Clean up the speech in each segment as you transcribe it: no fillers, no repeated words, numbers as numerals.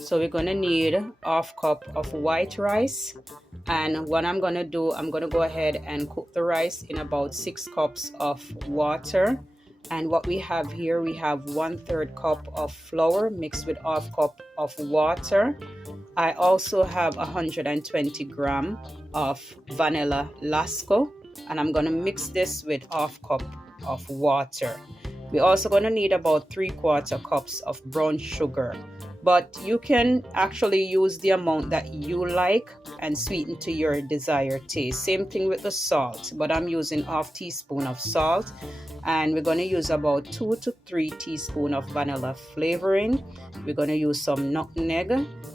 So we're gonna need half cup of white rice, and what I'm gonna do, I'm gonna go ahead and cook the rice in about 6 cups of water. And what we have here, we have 1/3 cup of flour mixed with half cup of water. I also have 120 gram of vanilla Lasco, and I'm gonna mix this with half cup of water. We're also gonna need about 3/4 cups of brown sugar, but you can actually use the amount that you like and sweeten to your desired taste. Same thing with the salt, but I'm using half teaspoon of salt, and we're going to use about 2 to 3 teaspoons of vanilla flavoring. We're going to use some nutmeg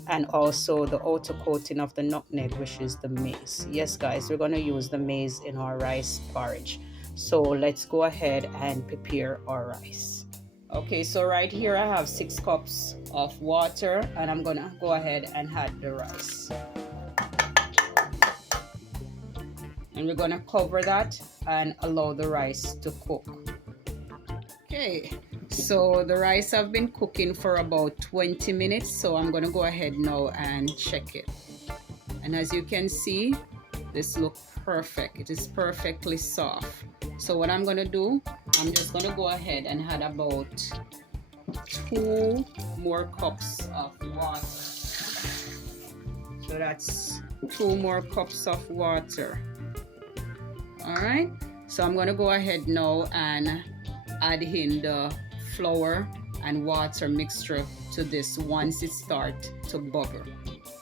and also the outer coating of the nutmeg, which is the maize. Yes guys, we're going to use the maize in our rice porridge. So let's go ahead and prepare our rice. Okay, so right here I have 6 cups of water, and I'm gonna go ahead and add the rice. And we're gonna cover that and allow the rice to cook. Okay, so the rice have been cooking for about 20 minutes, so I'm gonna go ahead now and check it. And as you can see, this looks perfect. It is perfectly soft. So what I'm gonna do, I'm just gonna go ahead and add about 2 more cups of water. So that's 2 more cups of water. All right, so I'm gonna go ahead now and add in the flour and water mixture to this once it starts to bubble.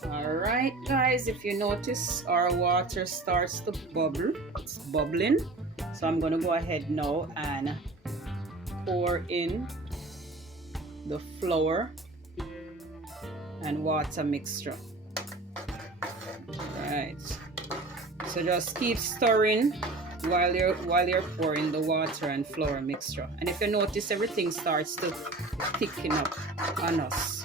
All right guys, if you notice, our water starts to bubble. It's bubbling. So I'm gonna go ahead now and pour in the flour and water mixture. Right, so just keep stirring while you're pouring the water and flour mixture. And if you notice, everything starts to thicken up on us,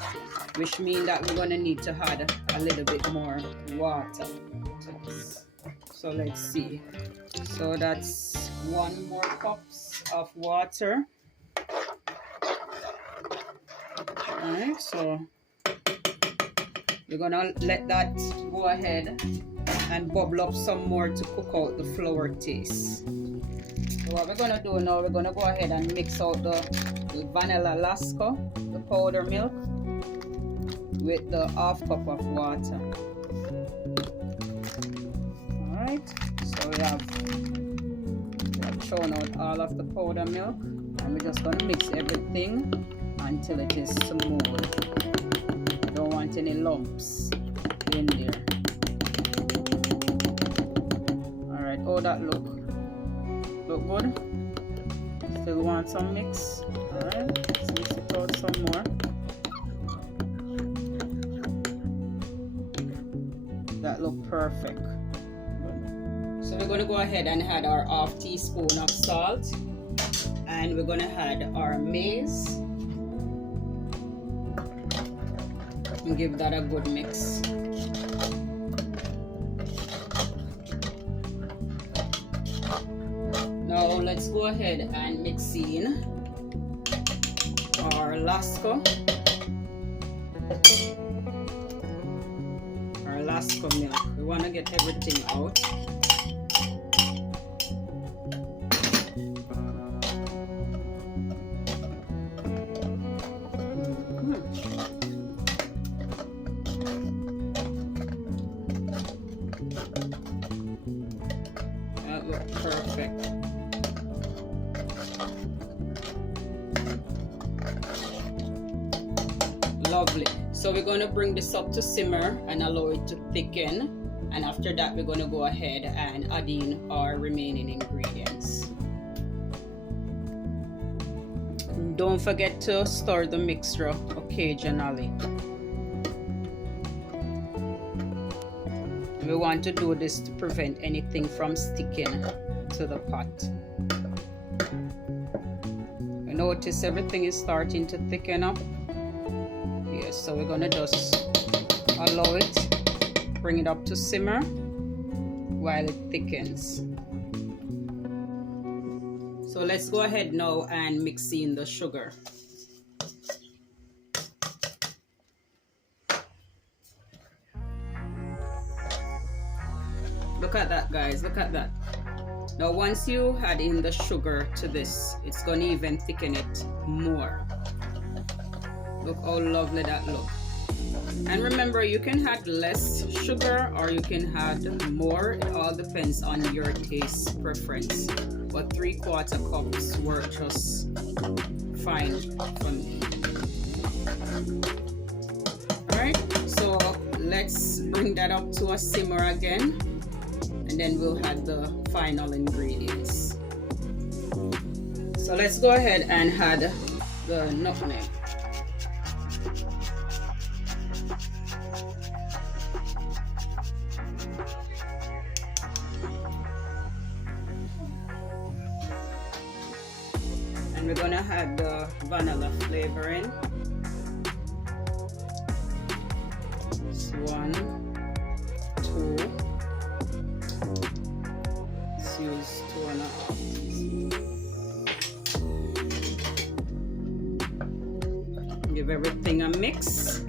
which means that we're gonna need to add a little bit more water to this. So let's see. So that's 1 more cups of water. Alright, so we're gonna let that go ahead and bubble up some more to cook out the flour taste. So what we're gonna do now, we're gonna go ahead and mix out the vanilla Lasco, the powder milk, with the half cup of water. Alright, so we have thrown out all of the powder milk, and we're just going to mix everything until it is smooth. Don't want any lumps in there. Alright, how that look good? Still want some mix? Alright, let's mix it out some more. That look perfect. So we're going to go ahead and add our half teaspoon of salt, and we're going to add our maize and give that a good mix. Now let's go ahead and mix in our Lasco. Our Lasco milk. We want to get everything out. That looks perfect. Lovely. So we're going to bring this up to simmer and allow it to thicken, and after that we're going to go ahead and add in our remaining ingredients. Don't forget to stir the mixture occasionally. We want to do this to prevent anything from sticking to the pot. You notice everything is starting to thicken up. Yes, so we're gonna just allow it, bring it up to simmer while it thickens. So let's go ahead now and mix in the sugar. Look at that, guys. Look at that. Now once you add in the sugar to this, it's going to even thicken it more. Look how lovely that looks. And remember, you can add less sugar or you can add more. It all depends on your taste preference. But 3/4 cups work just fine for me. Alright, so let's bring that up to a simmer again. And then we'll add the final ingredients. So let's go ahead and add the nutmeg. And we're gonna add the vanilla flavoring. This 1, 2. Let's use 2.5 teaspoons. Give everything a mix.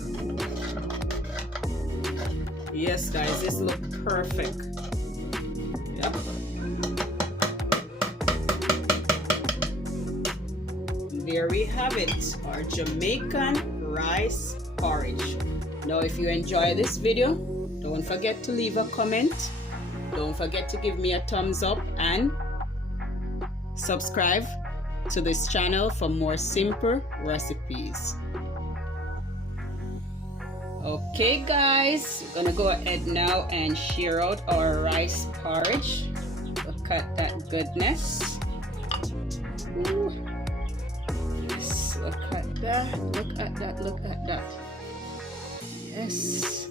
Yes, guys, this looks perfect. Yep. There we have it, our Jamaican rice porridge. Now, if you enjoy this video, don't forget to leave a comment. Don't forget to give me a thumbs up and subscribe to this channel for more simple recipes. Okay guys, we're gonna go ahead now and share out our rice porridge. Look at that goodness. Ooh. Yes, look at that, look at that, look at that. Yes.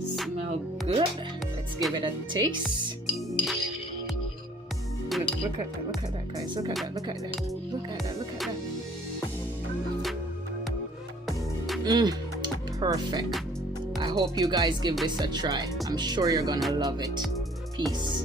Smell good. Let's give it a taste. Look at that, look at that, guys. Look at that, look at that, look at that, look at that. Perfect. I hope you guys give this a try. I'm sure you're gonna love it. Peace.